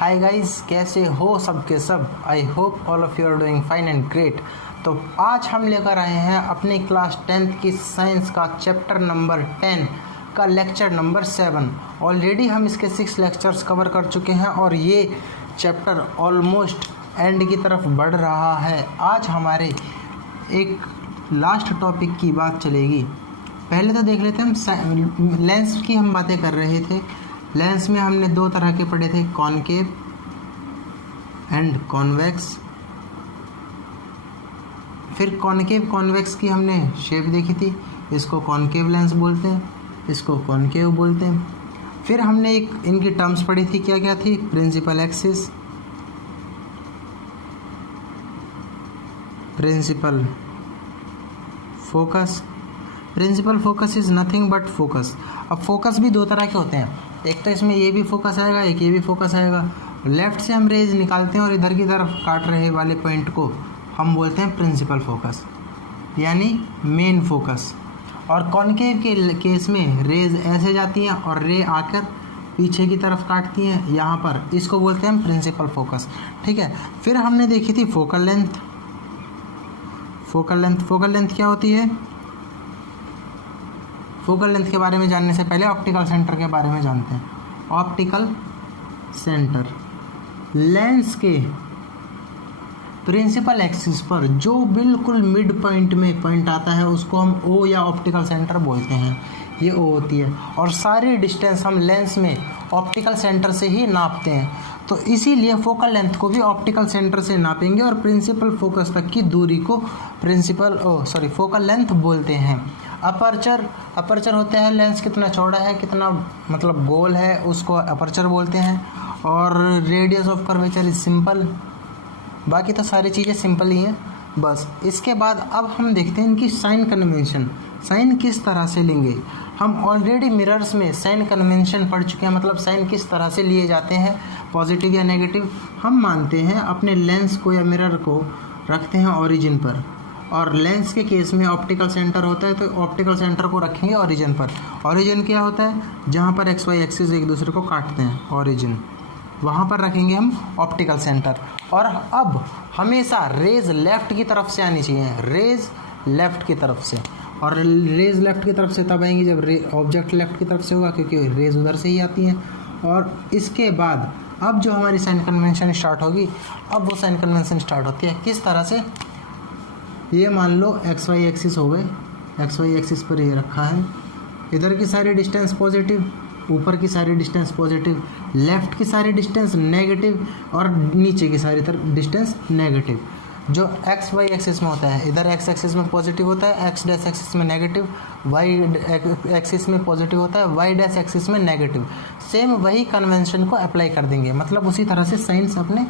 Hi guys, कैसे हो सब के सब। I hope all of you are doing fine and great. तो आज हम लेकर आए हैं अपनी क्लास 10th की साइंस का चैप्टर नंबर 10 का लेक्चर नंबर 7। ऑलरेडी हम इसके 6 लेक्चर्स कवर कर चुके हैं और ये चैप्टर ऑलमोस्ट एंड की तरफ बढ़ रहा है। आज हमारे एक लास्ट टॉपिक की बात चलेगी। पहले तो देख लेते हैं हम लेंस की हम बातें कर रहे थे। लेंस में हमने दो तरह के पढ़े थे, कॉनकेव एंड कॉन्वेक्स। फिर कॉनकेव कॉन्वेक्स की हमने शेप देखी थी। इसको कॉनकेव लेंस बोलते हैं, इसको कॉनकेव बोलते हैं। फिर हमने एक इनकी टर्म्स पढ़ी थी, क्या क्या थी? Principal axis, principal focus. Principal focus is nothing but focus. अब फोकस भी दो तरह के होते हैं, एक तो इसमें ये भी फोकस आएगा, एक ये भी फोकस आएगा। लेफ़्ट से हम रेज निकालते हैं और इधर की तरफ काट रहे वाले पॉइंट को हम बोलते हैं प्रिंसिपल फोकस, यानी मेन फोकस। और कॉनकेव के केस में रेज ऐसे जाती हैं और रे आकर पीछे की तरफ काटती हैं यहाँ पर, इसको बोलते हैं प्रिंसिपल फोकस। ठीक है। फिर हमने देखी थी फोकल लेंथ। फोकल लेंथ क्या होती है? फोकल लेंथ के बारे में जानने से पहले ऑप्टिकल सेंटर के बारे में जानते हैं। ऑप्टिकल सेंटर लेंस के प्रिंसिपल एक्सिस पर जो बिल्कुल मिड पॉइंट में पॉइंट आता है उसको हम ओ या ऑप्टिकल सेंटर बोलते हैं। ये ओ होती है और सारी डिस्टेंस हम लेंस में ऑप्टिकल सेंटर से ही नापते हैं। तो इसीलिए फोकल लेंथ को भी ऑप्टिकल सेंटर से नापेंगे और प्रिंसिपल फोकस तक की दूरी को फोकल लेंथ बोलते हैं। अपर्चर होते हैं लेंस कितना चौड़ा है, कितना मतलब गोल है, उसको अपर्चर बोलते हैं। और radius of curvature is simple. बाकी तो सारी चीज़ें सिंपल ही हैं बस। इसके बाद अब हम देखते हैं इनकी साइन कन्वेंशन। साइन किस तरह से लेंगे? हम ऑलरेडी मिरर्स में साइन कन्वेंशन पढ़ चुके हैं, मतलब साइन किस तरह से लिए जाते हैं, पॉजिटिव या नेगेटिव। हम मानते हैं अपने लेंस को या मिरर को रखते हैं ओरिजिन पर, और लेंस के केस में ऑप्टिकल सेंटर होता है तो ऑप्टिकल सेंटर को रखेंगे ओरिजिन पर। ओरिजिन क्या होता है? जहाँ पर एक्स वाई एक्सिस एक दूसरे को काटते हैं, ओरिजिन, वहाँ पर रखेंगे हम ऑप्टिकल सेंटर। और अब हमेशा रेज लेफ़्ट की तरफ से आनी चाहिए, रेज लेफ़्ट की तरफ से। और रेज लेफ़्ट की तरफ से तब आएंगी जब ऑब्जेक्ट लेफ़्ट की तरफ से होगा, क्योंकि रेज उधर से ही आती हैं। और इसके बाद अब जो हमारी साइन कन्वेंशन स्टार्ट होगी, अब वो साइन कन्वेंशन स्टार्ट होती है किस तरह से? ये मान लो एक्स वाई एक्सिस हो गए, एक्स वाई एक्सिस पर ये रखा है। इधर की सारी डिस्टेंस पॉजिटिव, ऊपर की सारी डिस्टेंस पॉजिटिव, लेफ़्ट की सारी डिस्टेंस नेगेटिव और नीचे की सारी डिस्टेंस नेगेटिव। जो एक्स वाई एक्सिस में होता है, इधर एक्स एक्सिस में पॉजिटिव होता है, एक्स डैश एक्सिस में नेगेटिव, वाई एक्सिस में पॉजिटिव होता है, वाई डैश एक्सिस में नेगेटिव। सेम वही कन्वेंशन को अप्लाई कर देंगे, मतलब उसी तरह से साइंस अपने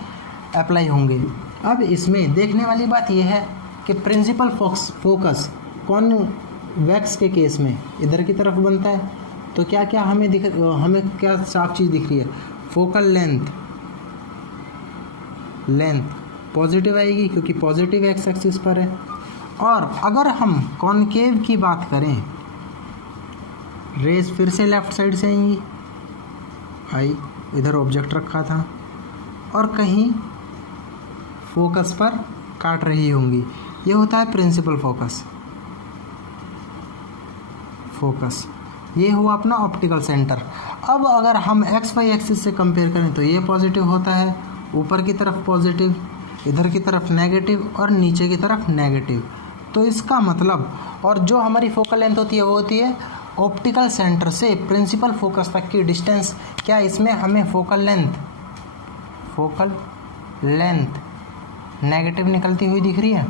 अप्लाई होंगे। अब इसमें देखने वाली बात यह है कि प्रिंसिपल फोकस कॉन्वेक्स के केस में इधर की तरफ बनता है। तो क्या क्या हमें क्या साफ चीज़ दिख रही है? फोकल लेंथ पॉजिटिव आएगी क्योंकि पॉजिटिव एक्स एक्सिस पर है। और अगर हम कॉनकेव की बात करें, रेज फिर से लेफ़्ट साइड से आएंगी, आई इधर ऑब्जेक्ट रखा था और कहीं फोकस पर काट रही होंगी। ये होता है प्रिंसिपल फोकस। ये हुआ अपना ऑप्टिकल सेंटर। अब अगर हम एक्स वाई एक्सिस से कंपेयर करें तो ये पॉजिटिव होता है, ऊपर की तरफ पॉजिटिव, इधर की तरफ नेगेटिव और नीचे की तरफ नेगेटिव। तो इसका मतलब, और जो हमारी फोकल लेंथ होती है वो होती है ऑप्टिकल सेंटर से प्रिंसिपल फोकस तक की डिस्टेंस। क्या इसमें हमें फोकल लेंथ नेगेटिव निकलती हुई दिख रही है?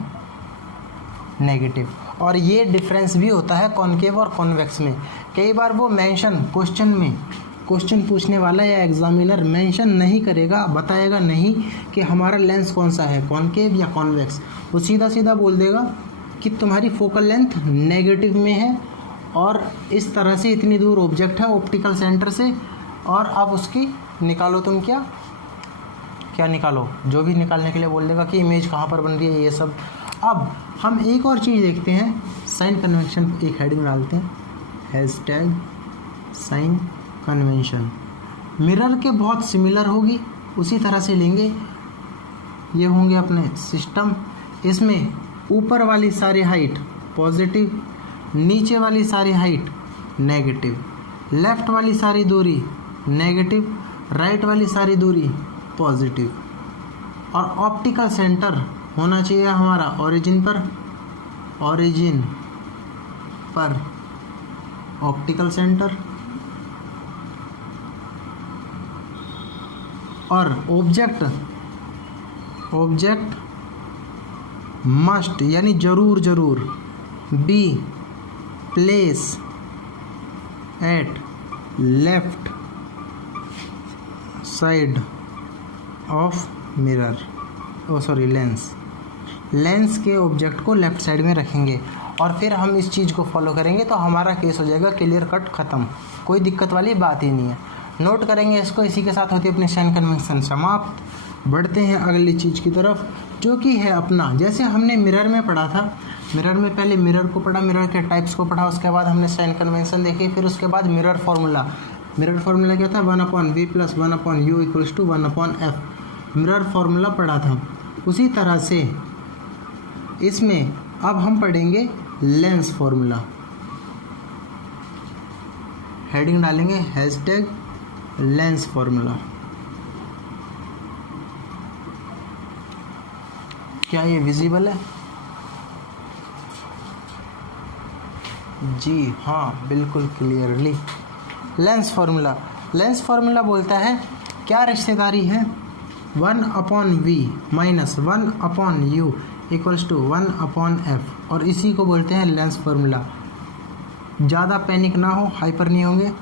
नेगेटिव। और ये डिफरेंस भी होता है कॉनकेव और कॉन्वेक्स में। कई बार वो मेंशन क्वेश्चन पूछने वाला या एग्जामिनर मेंशन नहीं करेगा, बताएगा नहीं कि हमारा लेंस कौन सा है, कॉनकेव या कॉन्वेक्स। वो सीधा सीधा बोल देगा कि तुम्हारी फोकल लेंथ नेगेटिव में है और इस तरह से इतनी दूर ऑब्जेक्ट है ऑप्टिकल सेंटर से, और अब उसकी निकालो तुम क्या निकालो, जो भी निकालने के लिए बोल देगा कि इमेज कहाँ पर बन रही है, ये सब। अब हम एक और चीज़ देखते हैं, साइन कन्वेंशन एक हेडिंग डालते हैं, हैशटैग साइन कन्वेंशन। मिरर के बहुत सिमिलर होगी उसी तरह से लेंगे, ये होंगे अपने सिस्टम। इसमें ऊपर वाली सारी हाइट पॉजिटिव, नीचे वाली सारी हाइट नेगेटिव, लेफ़्ट वाली सारी दूरी नेगेटिव, राइट वाली सारी दूरी पॉजिटिव। और ऑप्टिकल सेंटर होना चाहिए हमारा ओरिजिन पर ऑप्टिकल सेंटर। और ऑब्जेक्ट मस्ट यानी जरूर be place at left side of mirror, lens के ऑब्जेक्ट को लेफ्ट साइड में रखेंगे। और फिर हम इस चीज़ को फॉलो करेंगे तो हमारा केस हो जाएगा क्लियर कट ख़त्म, कोई दिक्कत वाली बात ही नहीं है। नोट करेंगे इसको। इसी के साथ होती है अपनी साइन कन्वेंशन समाप्त। बढ़ते हैं अगली चीज़ की तरफ, जो कि है अपना, जैसे हमने मिरर में पढ़ा था, मिरर में पहले मिरर को पढ़ा, मिरर के टाइप्स को पढ़ा, उसके बाद हमने साइन कन्वेंशन देखी, फिर उसके बाद मिरर फार्मूला क्या था, 1/v + 1/u = 1/f, mirror formula पढ़ा था। उसी तरह से इसमें अब हम पढ़ेंगे लेंस फार्मूला। हेडिंग डालेंगे #लेंस फार्मूला। क्या ये विजिबल है? जी हाँ, बिल्कुल क्लियरली। लेंस फार्मूला बोलता है क्या रिश्तेदारी है, 1/v - 1/u = 1/f, और इसी को बोलते हैं लेंस फार्मूला। ज़्यादा पैनिक ना हो, हाइपर नहीं होंगे,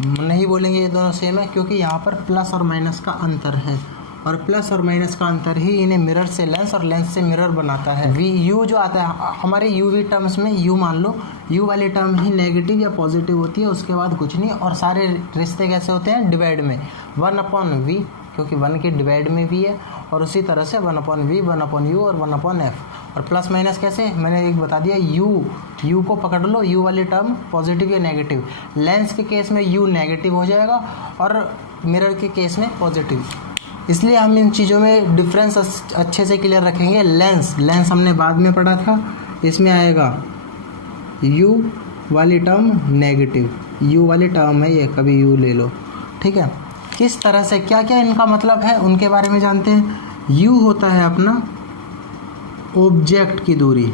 नहीं बोलेंगे ये दोनों सेम है, क्योंकि यहाँ पर प्लस और माइनस का अंतर है, और प्लस और माइनस का अंतर ही इन्हें मिरर से लेंस और लेंस से मिरर बनाता है। यू जो आता है हमारे यूवी टर्म्स में, यू मान लो, यू वाली टर्म ही नेगेटिव या पॉजिटिव होती है, उसके बाद कुछ नहीं। और सारे रिश्ते कैसे होते हैं, डिवाइड में, 1/v, क्योंकि 1 के डिवाइड में भी है, और उसी तरह से 1/v, 1/u और 1/f। और प्लस माइनस कैसे, मैंने एक बता दिया, यू को पकड़ लो, यू वाली टर्म पॉजिटिव या नेगेटिव। लेंस के केस में यू नेगेटिव हो जाएगा और मिरर के केस में पॉजिटिव। इसलिए हम इन चीज़ों में डिफरेंस अच्छे से क्लियर रखेंगे। लेंस हमने बाद में पढ़ा था, इसमें आएगा यू वाली टर्म नेगेटिव, यू वाली टर्म है ये, कभी यू ले लो, ठीक है। किस तरह से क्या क्या इनका मतलब है उनके बारे में जानते हैं। यू होता है अपना ऑब्जेक्ट की दूरी,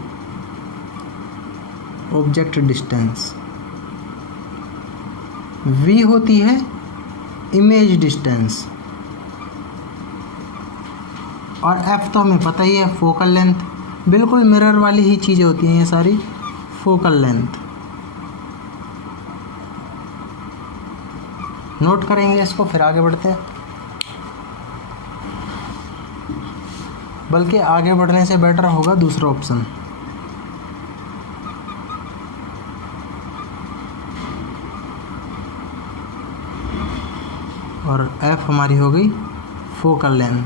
ऑब्जेक्ट डिस्टेंस। वी होती है इमेज डिस्टेंस, और एफ तो हमें पता ही है फोकल लेंथ। बिल्कुल मिरर वाली ही चीज़ें होती हैं ये सारी, फोकल लेंथ। नोट करेंगे इसको, फिर आगे बढ़ते हैं। बल्कि आगे बढ़ने से बेटर होगा दूसरा ऑप्शन। और एफ हमारी हो गई फोकल लेंथ।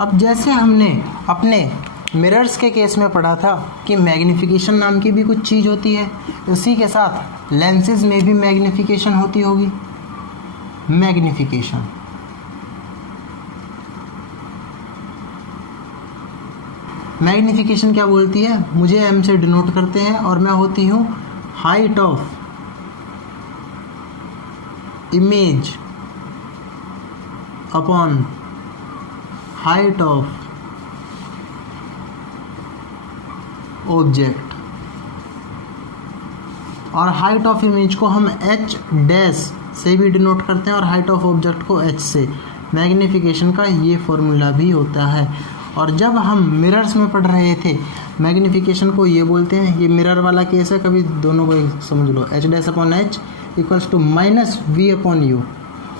अब जैसे हमने अपने मिरर्स के केस में पढ़ा था कि मैग्नीफिकेशन नाम की भी कुछ चीज़ होती है, उसी के साथ लेंसेज में भी मैग्नीफिकेशन होती होगी। मैग्नीफिकेशन क्या बोलती है, मुझे एम से डिनोट करते हैं, और मैं होती हूँ height of image upon height of object. और हाइट ऑफ इमेज को हम h डैश से भी डिनोट करते हैं, और हाइट ऑफ ऑब्जेक्ट को h से। मैग्नीफिकेशन का ये फॉर्मूला भी होता है। और जब हम मिरर्स में पढ़ रहे थे, मैग्नीफिकेशन को ये बोलते हैं, ये मिरर वाला केस है, कभी दोनों को समझ लो, h dash upon h = -v/u,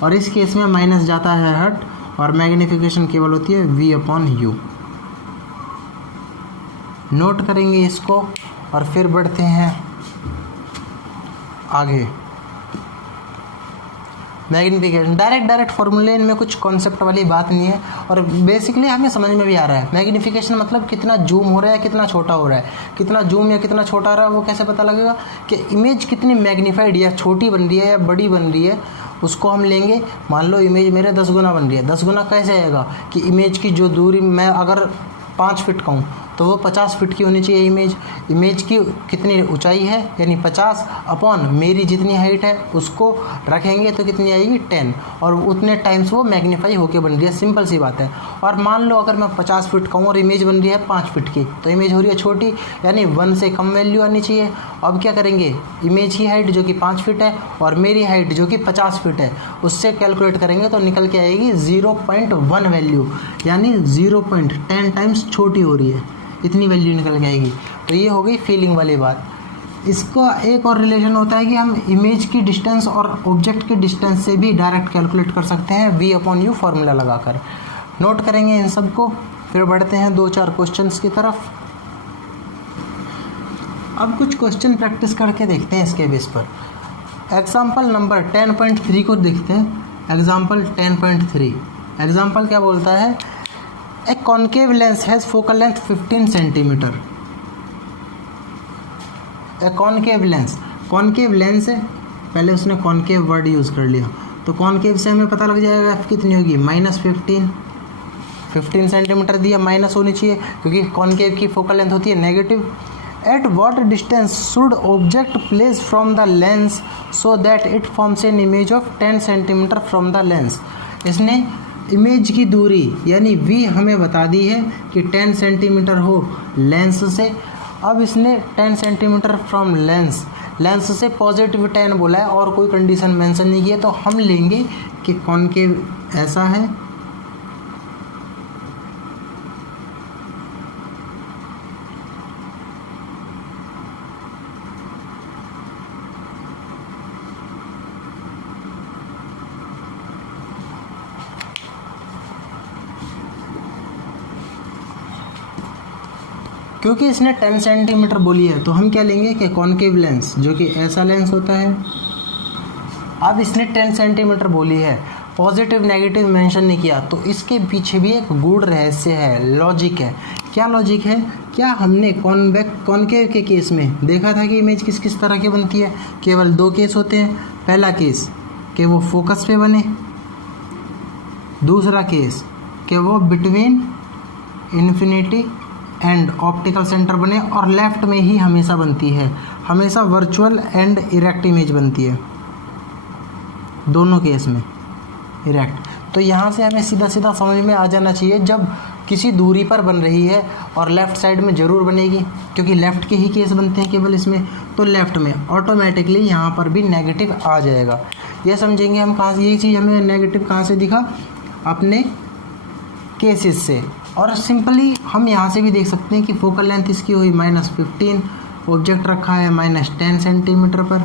और इस केस में माइनस जाता है हट, और मैग्नीफिकेशन केवल होती है v/u। नोट करेंगे इसको, और फिर बढ़ते हैं आगे। मैग्नीफिकेशन डायरेक्ट फार्मूले, इनमें कुछ कॉन्सेप्ट वाली बात नहीं है, और बेसिकली हमें समझ में भी आ रहा है। मैग्नीफिकेशन मतलब कितना जूम हो रहा है, कितना छोटा हो रहा है, कितना जूम या कितना छोटा हो रहा है, वो कैसे पता लगेगा कि इमेज कितनी मैग्नीफाइड या छोटी बन रही है या बड़ी बन रही है, उसको हम लेंगे। मान लो इमेज मेरे 10 गुना बन रही है, 10 गुना कैसे आएगा कि इमेज की जो दूरी मैं अगर 5 फीट का हूँ तो वो 50 फीट की होनी चाहिए इमेज की कितनी ऊंचाई है यानी 50 अपॉन मेरी जितनी हाइट है उसको रखेंगे तो कितनी आएगी 10, और उतने टाइम्स वो मैग्नीफाई होके बन रही है, सिंपल सी बात है। और मान लो अगर मैं 50 फीट का हूँ और इमेज बन रही है 5 फीट की, तो इमेज हो रही है छोटी, यानी 1 से कम वैल्यू आनी चाहिए। अब क्या करेंगे, इमेज की हाइट जो कि 5 फीट है और मेरी हाइट जो कि 50 फीट है उससे कैलकुलेट करेंगे तो निकल के आएगी 0.1 वैल्यू, यानी 0.10 टाइम्स छोटी हो रही है, इतनी वैल्यू निकल के आएगी। तो ये हो गई फीलिंग वाली बात। इसका एक और रिलेशन होता है कि हम इमेज की डिस्टेंस और ऑब्जेक्ट की डिस्टेंस से भी डायरेक्ट कैलकुलेट कर सकते हैं V/U फार्मूला लगाकर। नोट करेंगे इन सबको, फिर बढ़ते हैं 2-4 क्वेश्चंस की तरफ। अब कुछ क्वेश्चन प्रैक्टिस करके देखते हैं इसके बेस पर। एग्जाम्पल नंबर 10.3 को देखते हैं। एग्जाम्पल 10.3 एग्जाम्पल क्या बोलता है, a concave lens has focal length 15 centimetre. A concave lens है, पहले उसने कॉन्केव वर्ड यूज़ कर लिया, तो कॉन्केव से हमें पता लग जाएगा एफ कितनी होगी, -15 सेंटीमीटर दिया, माइनस होनी चाहिए क्योंकि कॉन्केव की फोकल लेंथ होती है negative. At what distance should object place from the lens so that it forms an image of 10 centimetre from the lens. इसने इमेज की दूरी यानी V हमें बता दी है कि 10 सेंटीमीटर हो लेंस से। अब इसने 10 सेंटीमीटर फ्रॉम लेंस से पॉजिटिव 10 बोला है और कोई कंडीशन मेंशन नहीं की है, तो हम लेंगे कि कॉन्केव ऐसा है, क्योंकि इसने 10 सेंटीमीटर बोली है तो हम क्या लेंगे कि कॉन्केव लेंस जो कि ऐसा लेंस होता है। अब इसने 10 सेंटीमीटर बोली है, पॉजिटिव नेगेटिव मेंशन नहीं किया, तो इसके पीछे भी एक गूढ़ रहस्य है, लॉजिक है। क्या लॉजिक है, क्या हमने कॉन्केव के केस में देखा था कि इमेज किस किस तरह की बनती है? केवल 2 केस होते हैं। पहला केस कि वो फोकस पे बने, दूसरा केस कि वो between infinity and optical centre बने, और लेफ्ट में ही हमेशा बनती है, हमेशा वर्चुअल एंड इरेक्ट इमेज बनती है, दोनों केस में इरेक्ट। तो यहाँ से हमें सीधा सीधा समझ में आ जाना चाहिए, जब किसी दूरी पर बन रही है और लेफ़्ट साइड में ज़रूर बनेगी क्योंकि लेफ़्ट के ही केस बनते हैं केवल इसमें, तो लेफ़्ट में ऑटोमेटिकली यहाँ पर भी नेगेटिव आ जाएगा। ये समझेंगे हम कहाँ से, यही चीज़ हमें नेगेटिव कहाँ से दिखा, अपने केसेस से। और सिंपली हम यहाँ से भी देख सकते हैं कि फोकल लेंथ इसकी हुई -15, ऑब्जेक्ट रखा है -10 सेंटीमीटर पर,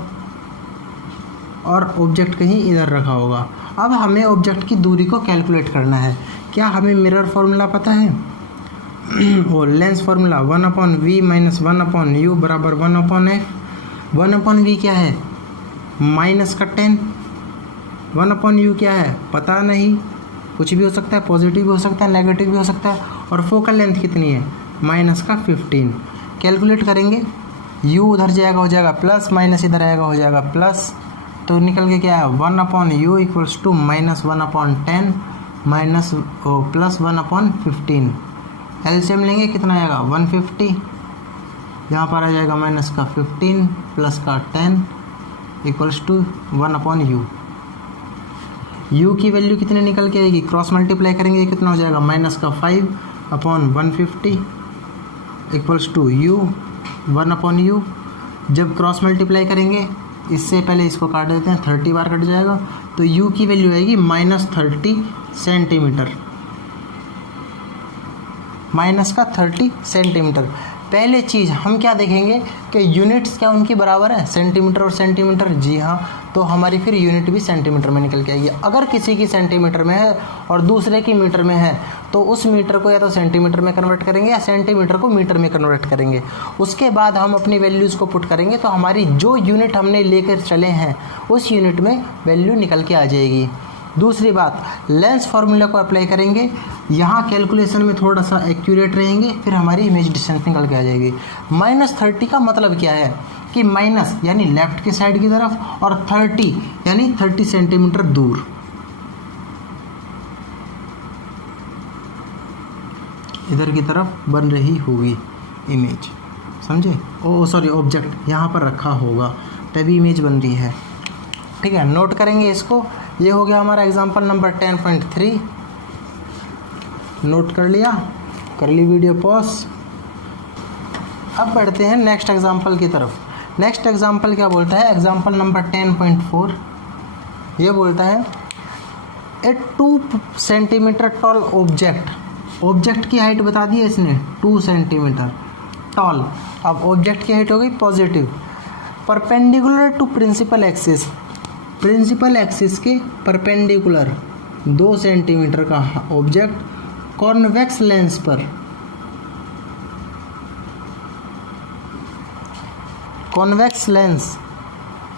और ऑब्जेक्ट कहीं इधर रखा होगा। अब हमें ऑब्जेक्ट की दूरी को कैलकुलेट करना है। क्या हमें मिरर फार्मूला पता है? वो लेंस फार्मूला 1/V - 1/U बराबर 1/F। 1/V क्या है? माइनस का 10। 1/U क्या है? पता नहीं, कुछ भी हो सकता है, पॉजिटिव भी हो सकता है, नेगेटिव भी हो सकता है। और फोकल लेंथ कितनी है? -15। कैलकुलेट करेंगे, U उधर जाएगा हो जाएगा प्लस, माइनस इधर आएगा हो जाएगा प्लस, तो निकल के क्या है 1/U equals to -1/10 minus plus 1/15। LCM लेंगे कितना आएगा 150, यहाँ पर आ जाएगा -15 प्लस का 10 इक्वल्स टू 1/U। U की वैल्यू कितनी निकल के आएगी, क्रॉस मल्टीप्लाई करेंगे कितना हो जाएगा -5/150 इक्वल्स टू U 1/U। जब क्रॉस मल्टीप्लाई करेंगे, इससे पहले इसको काट देते हैं, 30 बार कट जाएगा, तो U की वैल्यू आएगी -30 सेंटीमीटर, -30 सेंटीमीटर। पहले चीज़ हम क्या देखेंगे कि यूनिट्स क्या उनकी बराबर है, सेंटीमीटर और सेंटीमीटर। जी हाँ, तो हमारी फिर यूनिट भी सेंटीमीटर में निकल के आएगी। अगर किसी की सेंटीमीटर में है और दूसरे की मीटर में है, तो उस मीटर को या तो सेंटीमीटर में कन्वर्ट करेंगे या सेंटीमीटर को मीटर में कन्वर्ट करेंगे। उसके बाद हम अपनी वैल्यूज़ को पुट करेंगे, तो हमारी जो यूनिट हमने लेकर चले हैं उस यूनिट में वैल्यू निकल के आ जाएगी। दूसरी बात, लेंस फार्मूला को अप्लाई करेंगे, यहाँ कैलकुलेशन में थोड़ा सा एक्यूरेट रहेंगे, फिर हमारी इमेज डिस्टेंस निकल के आ जाएगी। -30 का मतलब क्या है कि माइनस यानी लेफ्ट की साइड की तरफ और 30 यानी 30 सेंटीमीटर दूर। इधर की तरफ बन रही होगी इमेज, समझे? ओ सॉरी, ऑब्जेक्ट यहाँ पर रखा होगा तभी इमेज बन रही है। ठीक है, नोट करेंगे इसको। ये हो गया हमारा एग्जांपल नंबर 10.3। नोट कर लिया, कर ली वीडियो पॉज। अब बढ़ते हैं नेक्स्ट एग्जांपल की तरफ। नेक्स्ट एग्जांपल क्या बोलता है? एग्जांपल नंबर 10.4 ये बोलता है ए 2 सेंटीमीटर टॉल ऑब्जेक्ट की हाइट बता दी है इसने 2 सेंटीमीटर टॉल। अब ऑब्जेक्ट की हाइट हो गई positive, perpendicular to principal axis, principal axis के परपेंडिकुलर 2 सेंटीमीटर का ऑब्जेक्ट कॉन्वेक्स लेंस पर, convex lens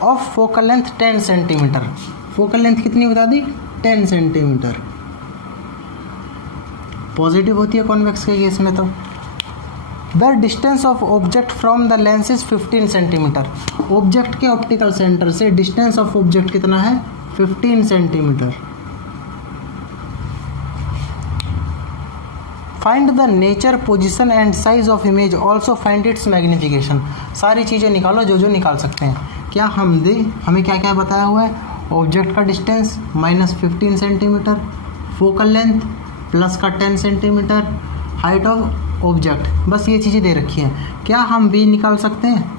of focal length 10 centimetre. Focal length कितनी बता दी? 10 सेंटीमीटर। पॉजिटिव होती है कॉन्वेक्स के केस में तो। The distance of object from the lens is 15 centimetre. Object के ऑप्टिकल सेंटर से डिस्टेंस ऑफ ऑब्जेक्ट कितना है? 15 centimetre. Find the nature, position and size of image, also find its magnification. सारी चीज़ें निकालो जो निकाल सकते हैं। क्या हमें क्या क्या बताया हुआ है? ऑब्जेक्ट का distance -15 centimetre, focal length plus का 10 सेंटीमीटर, हाइट ऑफ ऑब्जेक्ट, बस ये चीज़ें दे रखी हैं। क्या हम v निकाल सकते हैं?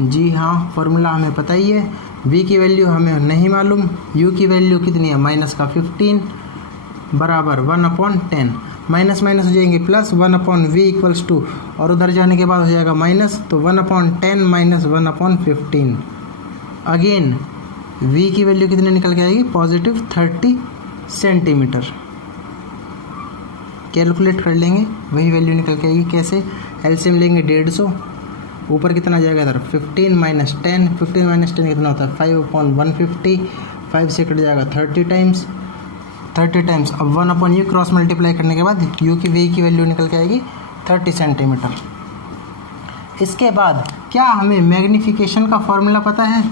जी हाँ, फॉर्मूला हमें पता ही है। v की वैल्यू हमें नहीं मालूम। u की वैल्यू कितनी है? -15 बराबर 1/10। माइनस माइनस हो जाएंगे प्लस, 1/v इक्वल्स टू, और उधर जाने के बाद हो जाएगा माइनस, तो 1/10 माइनस 1/15। अगेन v की वैल्यू कितनी निकल के आएगी? Positive 30 centimetre. कैलकुलेट कर लेंगे, वही वैल्यू निकल के आएगी। कैसे? एलसीएम लेंगे 150, ऊपर कितना जाएगा इधर? 15 माइनस 10, 15 माइनस 10 कितना होता है? 5/150, 5 से कट जाएगा 30 टाइम्स। अब 1/u क्रॉस मल्टीप्लाई करने के बाद u की v की वैल्यू निकल के आएगी 30 सेंटीमीटर। इसके बाद क्या हमें मैग्नीफिकेशन का फॉर्मूला पता है?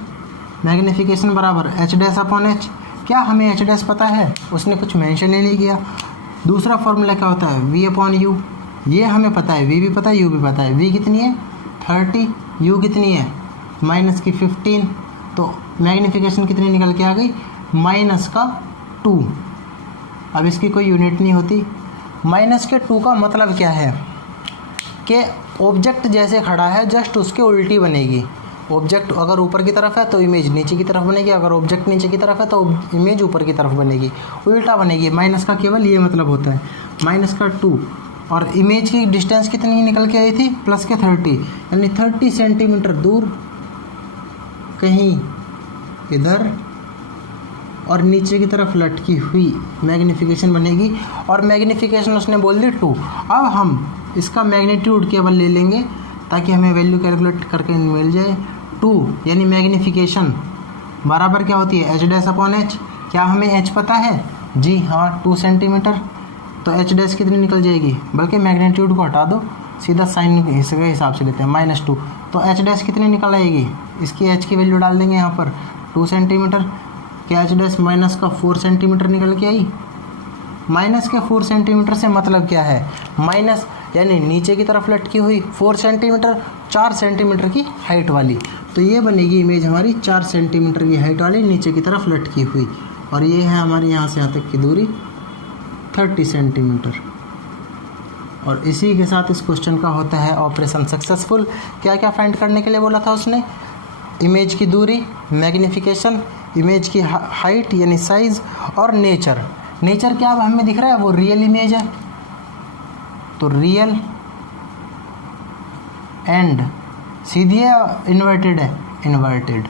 मैग्नीफिकेशन बराबर h'/h। क्या हमें h' पता है? उसने कुछ मेंशन ही नहीं किया। दूसरा फॉर्मूला क्या होता है? v/u। ये हमें पता है, v भी पता है, u भी पता है। v कितनी है? 30, u कितनी है? -15, तो मैग्नीफिकेशन कितनी निकल के आ गई? -2। अब इसकी कोई यूनिट नहीं होती। -2 का मतलब क्या है? कि ऑब्जेक्ट जैसे खड़ा है जस्ट उसके उल्टी बनेगी। ऑब्जेक्ट अगर ऊपर की तरफ है तो इमेज नीचे की तरफ बनेगी, अगर ऑब्जेक्ट नीचे की तरफ है तो इमेज ऊपर की तरफ बनेगी, उल्टा बनेगी। माइनस का केवल ये मतलब होता है, -2। और इमेज की डिस्टेंस कितनी निकल के आई थी? प्लस के 30, यानी 30 सेंटीमीटर दूर कहीं इधर और नीचे की तरफ लटकी हुई मैग्नीफिकेशन बनेगी। और मैग्नीफिकेशन उसने बोल दी 2। अब हम इसका मैग्नीट्यूड केवल ले लेंगे ताकि हमें वैल्यू कैलकुलेट करके मिल जाए। 2 यानी मैग्नीफिकेशन बराबर क्या होती है? h'/h। क्या हमें h पता है? जी हाँ, 2 सेंटीमीटर। तो h' कितनी निकल जाएगी? बल्कि मैग्नीट्यूड को हटा दो, सीधा साइन के हिसाब से लेते हैं, -2। तो h' कितनी निकल आएगी? इसकी h की वैल्यू डाल देंगे यहाँ पर 2 सेंटीमीटर। क्या h' माइनस का 4 सेंटीमीटर निकल के आई? माइनस के 4 सेंटीमीटर से मतलब क्या है? माइनस यानी नीचे की तरफ लटकी हुई 4 सेंटीमीटर, 4 सेंटीमीटर की हाइट वाली। तो ये बनेगी इमेज हमारी 4 सेंटीमीटर की हाइट वाली नीचे की तरफ लटकी हुई। और ये है हमारी यहाँ से यहाँ तक की दूरी 30 सेंटीमीटर। और इसी के साथ इस क्वेश्चन का होता है ऑपरेशन सक्सेसफुल। क्या क्या फाइंड करने के लिए बोला था उसने? इमेज की दूरी, मैग्नीफिकेशन, इमेज की हाइट यानी साइज, और नेचर। नेचर क्या अब हमें दिख रहा है? वो रियल इमेज है, तो रियल एंड सीधी है, इन्वर्टेड है, इन्वर्टेड।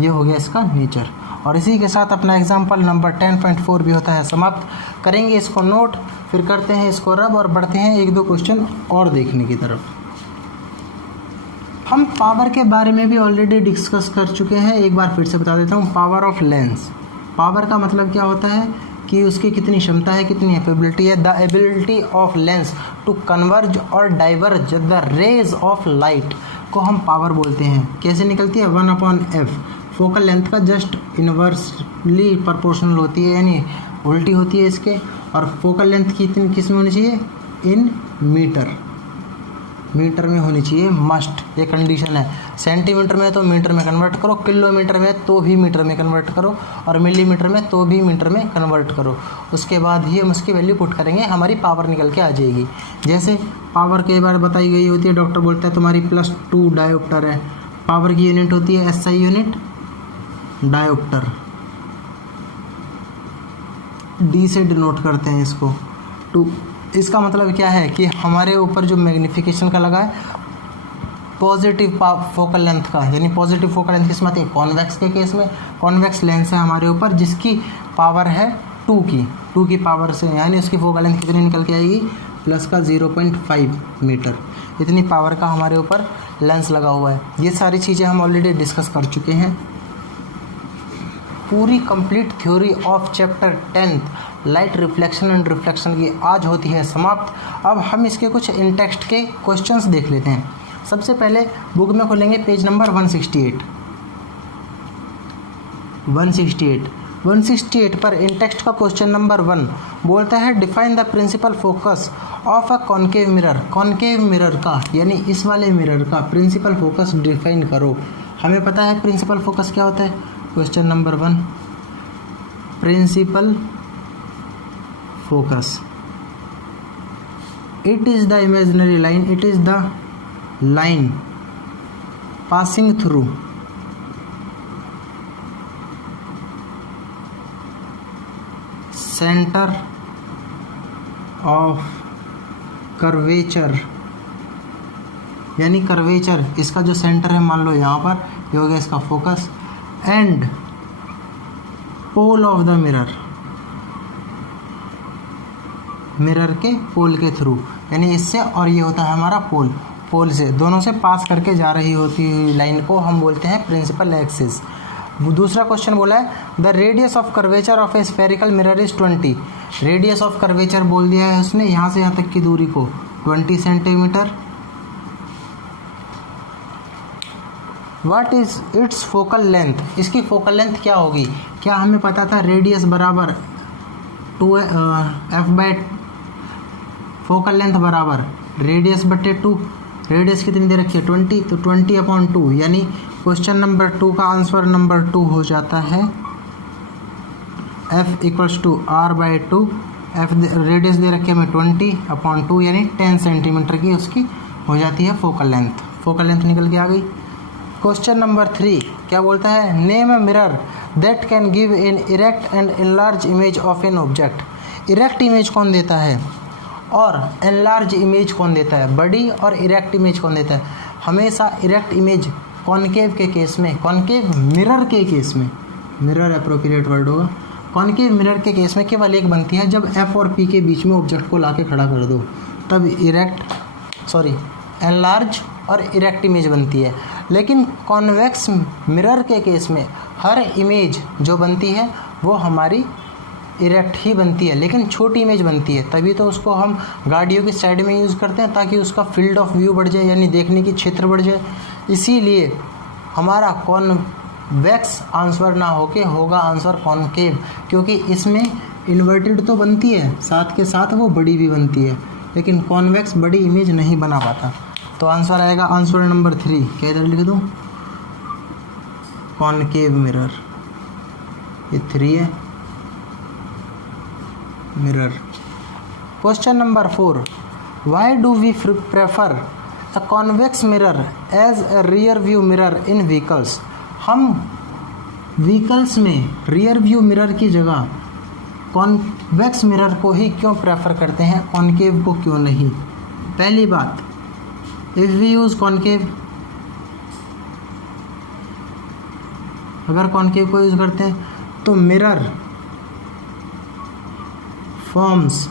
ये हो गया इसका नेचर। और इसी के साथ अपना एग्जाम्पल नंबर 10.4 भी होता है समाप्त। करेंगे इसको नोट, फिर करते हैं इसको रब और बढ़ते हैं 1-2 क्वेश्चन और देखने की तरफ। हम पावर के बारे में भी ऑलरेडी डिस्कस कर चुके हैं, एक बार फिर से बता देता हूँ। पावर ऑफ लेंस, पावर का मतलब क्या होता है कि उसकी कितनी क्षमता है, कितनी एबिलिटी है। The ability of lens to converge और diverge the rays of light को हम पावर बोलते हैं। कैसे निकलती है? 1/f। फोकल लेंथ का जस्ट इन्वर्सली प्रोपोर्शनल होती है, यानी उल्टी होती है इसके। और फोकल लेंथ कितनी किस में होनी चाहिए? इन मीटर में होनी चाहिए, मस्ट, ये कंडीशन है। सेंटीमीटर में तो मीटर में कन्वर्ट करो, किलोमीटर में तो भी मीटर में कन्वर्ट करो, और मिलीमीटर में तो भी मीटर में कन्वर्ट करो। उसके बाद ही हम उसकी वैल्यू पुट करेंगे, हमारी पावर निकल के आ जाएगी। जैसे पावर कई बार बताई गई होती है, डॉक्टर बोलता है तुम्हारी +2 डायोप्टर है। पावर की यूनिट होती है SI यूनिट, डायोप्टर, D से डिनोट करते हैं इसको 2। इसका मतलब क्या है कि हमारे ऊपर जो मैग्नीफिकेशन का लगा है पॉजिटिव फोकल लेंथ का, यानी पॉजिटिव फोकल लेंथ किस में आती है? कॉन्वेक्स के केस में। कॉन्वेक्स लेंस है हमारे ऊपर जिसकी पावर है 2 की पावर से, यानी उसकी फोकल लेंथ कितनी निकल के आएगी? प्लस का 0.5 मीटर। इतनी पावर का हमारे ऊपर लेंस लगा हुआ है। ये सारी चीज़ें हम ऑलरेडी डिस्कस कर चुके हैं। पूरी complete theory of chapter 10 light reflection and reflection की आज होती है समाप्त। अब हम इसके कुछ इन टेक्स्ट के क्वेश्चंस देख लेते हैं। सबसे पहले बुक में खोलेंगे पेज नंबर 168 पर इन टेक्स्ट का क्वेश्चन नंबर 1 बोलता है define the principal focus of a concave mirror. Concave mirror का, यानी इस वाले मिरर का प्रिंसिपल फोकस डिफाइन करो। हमें पता है प्रिंसिपल फोकस क्या होता है। Question number 1, principal focus, it is the imaginary line, it is the line passing through center of curvature, यानी कर्वेचर इसका जो सेंटर है मान लो यहाँ पर, ये हो गया इसका focus, and pole of the mirror के पोल के थ्रू, यानी इससे और ये होता है हमारा पोल से, दोनों से पास करके जा रही होती हुई लाइन को हम बोलते हैं प्रिंसिपल एक्सिस। दूसरा क्वेश्चन बोला है the radius of curvature of A spherical mirror is 20। Radius of curvature बोल दिया है उसने यहाँ से यहाँ तक की दूरी को 20 centimetre. What is it's focal length, इसकी फोकल लेंथ क्या होगी? क्या हमें पता था रेडियस बराबर 2f/, फोकल लेंथ बराबर रेडियस बटे 2। रेडियस कितनी दे रखी है? 20, तो 20/2, यानी क्वेश्चन नंबर 2 का आंसर नंबर 2 हो जाता है f = r/2। f रेडियस दे रखी है हमें 20/2, यानी 10 सेंटीमीटर की उसकी हो जाती है फोकल लेंथ। फोकल लेंथ निकल के आ गई। क्वेश्चन नंबर 3 क्या बोलता है? Name a mirror that can give an erect and enlarge image of an object. Erect image कौन देता है और एनलार्ज इमेज कौन देता है? बड़ी और इरेक्ट इमेज कौन देता है? हमेशा इरेक्ट इमेज कॉनकेव के केस में, कॉनकेव मिरर के केस में, मिरर एप्रोप्रिएट वर्ड होगा, कॉनकेव मिरर के केस में केवल एक बनती है जब F और P के बीच में ऑब्जेक्ट को ला के खड़ा कर दो, तब एनलार्ज और इरेक्ट इमेज बनती है। लेकिन कॉन्वेक्स मिरर के केस में हर इमेज जो बनती है वो हमारी इरेक्ट ही बनती है, लेकिन छोटी इमेज बनती है। तभी तो उसको हम गाड़ियों की साइड में यूज़ करते हैं ताकि उसका फील्ड ऑफ व्यू बढ़ जाए, यानी देखने की क्षेत्र बढ़ जाए। इसीलिए हमारा कॉन्वेक्स आंसर ना होके होगा आंसर कॉनकेव, क्योंकि इसमें इन्वर्टेड तो बनती है, साथ के साथ वो बड़ी भी बनती है, लेकिन कॉन्वेक्स बड़ी इमेज नहीं बना पाता। तो आंसर आएगा आंसर नंबर 3। क्या इधर लिख दूँ? कॉनकेव मिरर, ये 3 है mirror. Question number 4 why do we prefer a convex mirror as a rear view mirror in vehicles. हम व्हीकल्स में रियर व्यू मिरर की जगह कॉन्वेक्स मिरर को ही क्यों प्रेफर करते हैं, कॉनकेव को क्यों नहीं? पहली बात, इफ वी यूज़ कॉनकेव, अगर कॉनकेव को यूज़ करते हैं तो मिरर फॉर्म्स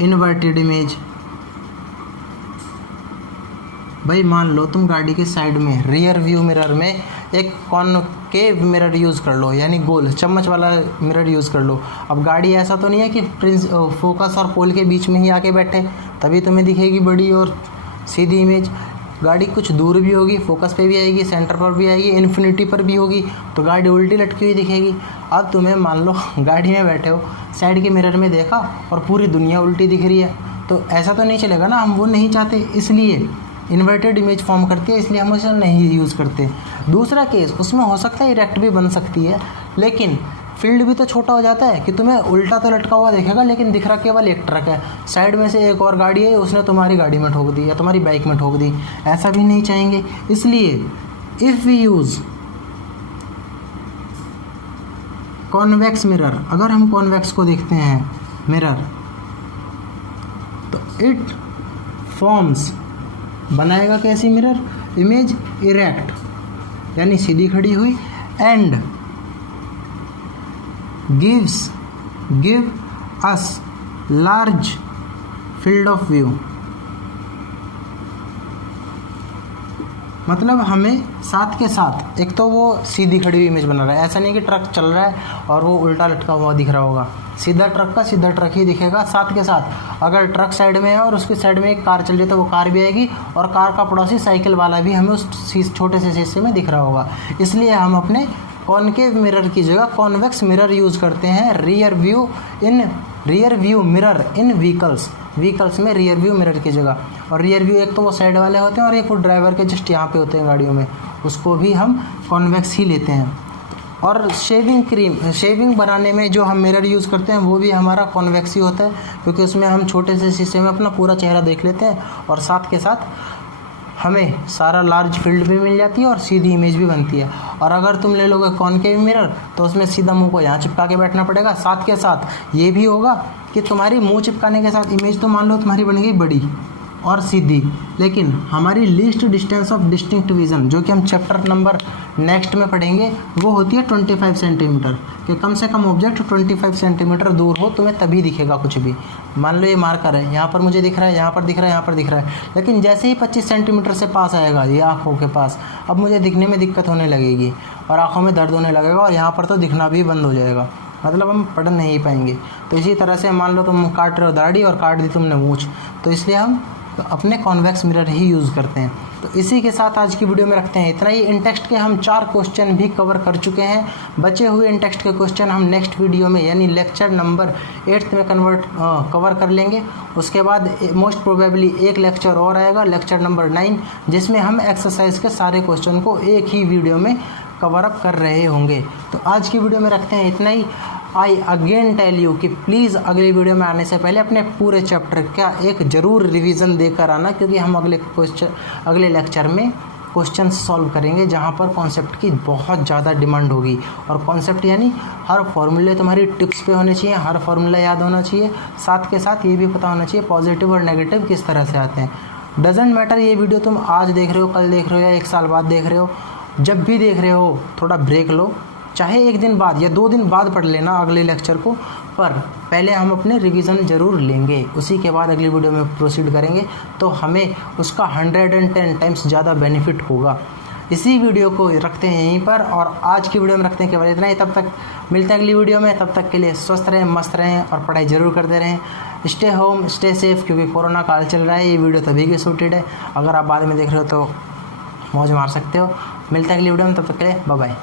इन्वर्टेड इमेज। भाई मान लो तुम गाड़ी के साइड में रियर व्यू मिरर में एक कॉनकेव मिरर यूज़ कर लो, यानी गोल चम्मच वाला मिरर यूज़ कर लो। अब गाड़ी ऐसा तो नहीं है कि फोकस और पोल के बीच में ही आके बैठे, तभी तुम्हें दिखेगी बड़ी और सीधी इमेज। गाड़ी कुछ दूर भी होगी, फोकस पे भी आएगी, सेंटर पर भी आएगी, इन्फिनिटी पर भी होगी, तो गाड़ी उल्टी लटकी हुई दिखेगी। अब तुम्हें मान लो गाड़ी में बैठे हो, साइड के मिरर में देखा और पूरी दुनिया उल्टी दिख रही है, तो ऐसा तो नहीं चलेगा ना, हम वो नहीं चाहते, इसलिए इन्वर्टेड इमेज फॉर्म करती है, इसलिए हम उसे नहीं यूज़ करते। दूसरा केस, उसमें हो सकता है इरेक्ट भी बन सकती है, लेकिन फील्ड भी तो छोटा हो जाता है कि तुम्हें उल्टा तो लटका हुआ दिखेगा लेकिन दिख रहा केवल एक ट्रक है, साइड में से एक और गाड़ी है, उसने तुम्हारी गाड़ी में ठोक दी या तुम्हारी बाइक में ठोक दी, ऐसा भी नहीं चाहेंगे। इसलिए if we use convex mirror, अगर हम कॉन्वेक्स को देखते हैं मिरर, तो इट फॉर्म्स, बनाएगा कैसी मिरर इमेज, इरेक्ट यानी सीधी खड़ी हुई, and give us large field of view, मतलब हमें साथ के साथ, एक तो वो सीधी खड़ी हुई इमेज बना रहा है, ऐसा नहीं कि ट्रक चल रहा है और वो उल्टा लटका हुआ दिख रहा होगा, सीधा ट्रक का सीधा ट्रक ही दिखेगा। साथ के साथ अगर ट्रक साइड में है और उसकी साइड में एक कार चल रही है तो वो कार भी आएगी, और कार का पड़ोसी साइकिल वाला भी हमें उस छोटे से शीशे में दिख रहा होगा। इसलिए हम अपने कॉनकेव मिरर की जगह कॉन्वेक्स मिरर यूज़ करते हैं rear view mirror in vehicles में रियर व्यू मिरर की जगह। और रियर व्यू एक तो वो साइड वाले होते हैं और एक वो ड्राइवर के जस्ट यहाँ पे होते हैं गाड़ियों में, उसको भी हम कॉन्वेक्स ही लेते हैं। और शेविंग बनाने में जो हम मिरर यूज़ करते हैं वो भी हमारा कॉन्वेक्स ही होता है, क्योंकि उसमें हम छोटे से शीशे में अपना पूरा चेहरा देख लेते हैं और साथ के साथ हमें सारा लार्ज फील्ड भी मिल जाती है और सीधी इमेज भी बनती है। और अगर तुम ले लोगे कॉनकेव मिरर तो उसमें सीधा मुंह को यहाँ चिपका के बैठना पड़ेगा, साथ के साथ ये भी होगा कि तुम्हारी मुंह चिपकाने के साथ इमेज तो मान लो तुम्हारी बन गई बड़ी और सीधी, लेकिन हमारी least distance of distinct vision, जो कि हम चैप्टर नंबर नेक्स्ट में पढ़ेंगे, वो होती है 25 सेंटीमीटर, कि कम से कम ऑब्जेक्ट 25 सेंटीमीटर दूर हो तुम्हें तभी दिखेगा कुछ भी। मान लो ये मार्कर है, यहाँ पर मुझे दिख रहा है, यहाँ पर दिख रहा है, यहाँ पर दिख रहा है, लेकिन जैसे ही 25 सेंटीमीटर से पास आएगा ये आँखों के पास, अब मुझे दिखने में दिक्कत होने लगेगी और आँखों में दर्द होने लगेगा और यहाँ पर तो दिखना भी बंद हो जाएगा, मतलब हम पढ़ नहीं पाएंगे। तो इसी तरह से मान लो तुम काट रहे हो दाढ़ी और काट दी तुमने मूंछ, तो इसलिए हम अपने कॉन्वेक्स मिरर ही यूज़ करते हैं। तो इसी के साथ आज की वीडियो में रखते हैं इतना ही। इन टेक्स्ट के हम 4 क्वेश्चन भी कवर कर चुके हैं, बचे हुए इन टेक्स्ट के क्वेश्चन हम नेक्स्ट वीडियो में यानी लेक्चर नंबर 8 में कवर कर लेंगे। उसके बाद मोस्ट प्रोबेबली एक लेक्चर और आएगा, लेक्चर नंबर 9, जिसमें हम एक्सरसाइज के सारे क्वेश्चन को एक ही वीडियो में कवर अप कर रहे होंगे। तो आज की वीडियो में रखते हैं इतना ही। आई अगेन टेल यू कि प्लीज़ अगली वीडियो में आने से पहले अपने पूरे चैप्टर का एक ज़रूर रिवीजन देकर आना, क्योंकि हम अगले लेक्चर में क्वेश्चन सॉल्व करेंगे जहाँ पर कॉन्सेप्ट की बहुत ज़्यादा डिमांड होगी। और कॉन्सेप्ट यानी हर फॉर्मूले तुम्हारी टिप्स पे होने चाहिए, हर फॉर्मूला याद होना चाहिए, साथ के साथ ये भी पता होना चाहिए पॉजिटिव और नेगेटिव किस तरह से आते हैं। डजेंट मैटर ये वीडियो तुम आज देख रहे हो, कल देख रहे हो या 1 साल बाद देख रहे हो, जब भी देख रहे हो थोड़ा ब्रेक लो, चाहे 1 दिन बाद या 2 दिन बाद पढ़ लेना अगले लेक्चर को, पर पहले हम अपने रिवीजन ज़रूर लेंगे, उसी के बाद अगली वीडियो में प्रोसीड करेंगे, तो हमें उसका 110 टाइम्स ज़्यादा बेनिफिट होगा। इसी वीडियो को रखते हैं यहीं पर और आज की वीडियो में रखते हैं केवल इतना ही। तब तक मिलते हैं अगली वीडियो में, तब तक के लिए स्वस्थ रहें, मस्त रहें और पढ़ाई ज़रूर करते रहें। स्टे होम, स्टे सेफ, क्योंकि कोरोना काल चल रहा है। ये वीडियो तभी के सूटेड है, अगर आप बाद में देख रहे हो तो मौज मार सकते हो। मिलते हैं अगली वीडियो में, तब तक के लिए बाय बाय।